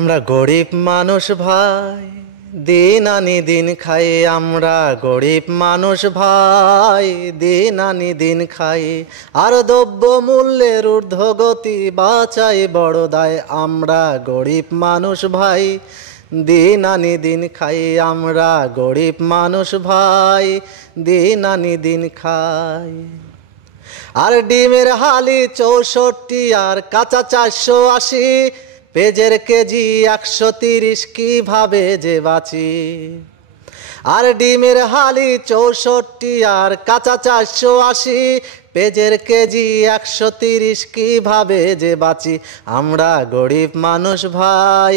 আমরা গরিব মানুষ ভাই, দিন আনি দিন খাই। আমরা গরিব মানুষ ভাই, দিন আনি দিন খাই। আর দ্রব্য মূল্যের ঊর্ধ্বগতি বাঁচাই বড় দায়। আমরা গরিব মানুষ ভাই, দিন আনি দিন খাই। আমরা গরিব মানুষ ভাই, দিন আনি দিন খাই। আর ডিমের হালি 64 আর কাঁচা 480, পেঁয়াজের কেজি 130, কিভাবে যে বাঁচি। আর ডিমের হালি 64 আর কাঁচা 480, পেঁয়াজের কেজি 130, কিভাবে যে বাঁচি। আমরা গরিব মানুষ ভাই,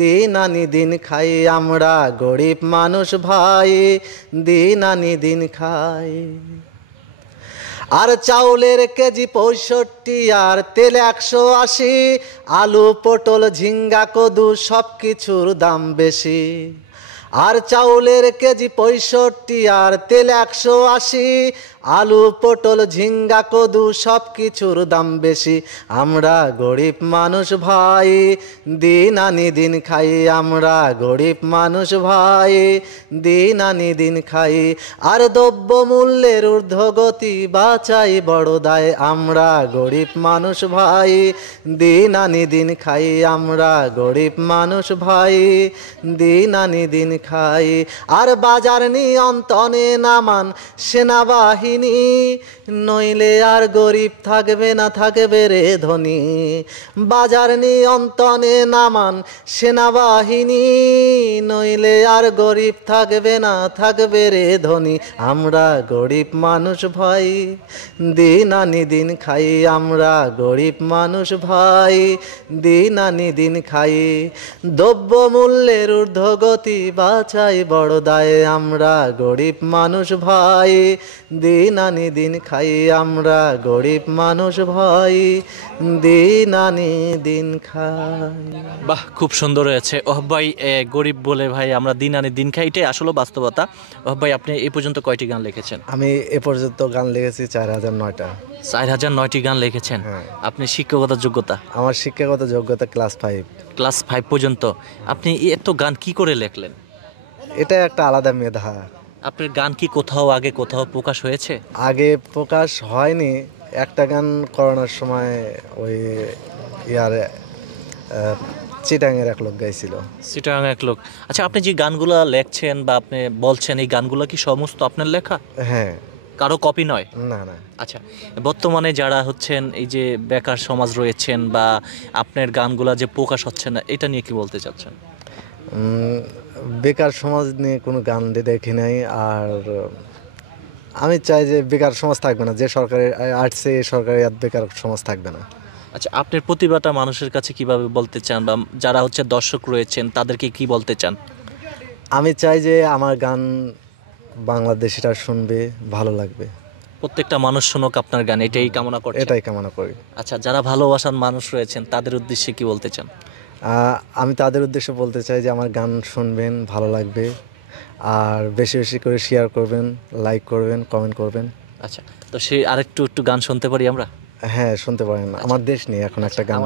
দিন আনি দিন খাই। আমরা গরিব মানুষ ভাই, দিন আনি দিন খাই। আর চাউলের কেজি 65 আর তেল 180, আলু পটল ঝিঙ্গা কদু সব কিছুর দাম বেশি। আর চাউলের কেজি 65 আর তেল 180, আলু পটল ঝিঙ্গা কদু সব কিছুর দাম বেশি। আমরা গরিব মানুষ ভাই, দিন আনি দিন খাই। আমরা গরিব মানুষ ভাই, দিন আনি দিন খাই। আর দ্রব্য মূল্যের ঊর্ধ্বগতি বাঁচাই বড় দায়। আমরা গরিব মানুষ ভাই, দিন আনি দিন খাই। আমরা গরিব মানুষ ভাই, দিন আনি দিন খাই। আর বাজার নিয়ন্ত্রণে নামান সেনাবাহিনী, নইলে আর গরিব থাকবে না, থাকবে রে ধনী। বাজার নিয়ন্ত্রণে নামান সেনাবাহিনী, নইলে আর গরিব থাকবে না, থাকবে রে ধনী। আমরা গরিব মানুষ ভাই, দিন আনি দিন খাই। আমরা গরিব মানুষ ভাই, দিন আনি দিন খাই। দ্রব্য মূল্যের ঊর্ধ্বগতি বাঁচাই বড় দায়। আমরা গরিব মানুষ ভাই, দিন আনি দিন খাই। আমরা গরিব মানুষ ভাই, দিন আনি দিন খাই। বাহ, খুব সুন্দর হয়েছে ওহাব ভাই। গরিব বলে ভাই আমরা দিন আনি দিন খাই, এটাই আসলে বাস্তবতা। ওহাব ভাই, আপনি এই পর্যন্ত কয়টি গান লিখেছেন? আমি এ পর্যন্ত গান লিখেছি 4009টা। 4009টি গান লিখেছেন। আপনি শিক্ষকতার যোগ্যতা? আমার শিক্ষাগত যোগ্যতা ক্লাস 5। ক্লাস 5 পর্যন্ত। আপনি এত গান কি করে লিখলেন? এটা একটা আলাদা মেধা। আপনার গান কি কোথাও আগে কোথাও প্রকাশ হয়েছে? আগে প্রকাশ হয়নি। একটা গান করোনার সময় ওই ইয়ারে চিটাঙের এক লোক গাইছিল। চিটাগাং এক লোক। আচ্ছা, আপনি যে গানগুলো লেখছেন বা আপনি বলছেন, এই গানগুলো কি সমস্ত আপনার লেখা? হ্যাঁ। কারো কপি নয়? না না। আচ্ছা, বর্তমানে যারা হচ্ছেন এই যে বেকার সমাজ রয়েছেন বা আপনার গানগুলা যে প্রকাশ হচ্ছে না, এটা নিয়ে কি বলতে চাচ্ছেন? বেকার সমাজ নিয়ে কোনো গান দেখি নাই। আর আমি চাই যে বেকার সমাজ থাকবে না। যে সরকারের আসছে, এই সরকারের বেকার সমাজ থাকবে না। আচ্ছা, আপনার প্রতিভাটা মানুষের কাছে কিভাবে বলতে চান বা যারা হচ্ছে দর্শক রয়েছেন তাদেরকে কি বলতে চান? আমি চাই যে আমার গান বাংলাদেশিরা শুনবে, ভালো লাগবে। প্রত্যেকটা মানুষ শুনুক আপনার গান, এটাই কামনা করছেন? এটাই কামনা করি। আচ্ছা, যারা ভালোবাসার মানুষ রয়েছেন তাদের উদ্দেশ্যে কি বলতে চান? আমি তাদের উদ্দেশ্যে বলতে চাই যে আমার গান শুনবেন, ভালো লাগবে। আর বেশি বেশি করে শেয়ার করবেন, লাইক করবেন, কমেন্ট করবেন। আচ্ছা, তো সে আরেকটু গান শুনতে পারি আমরা? হ্যাঁ, শুনতে পারেন। আমার দেশ নিয়ে এখন একটা গান।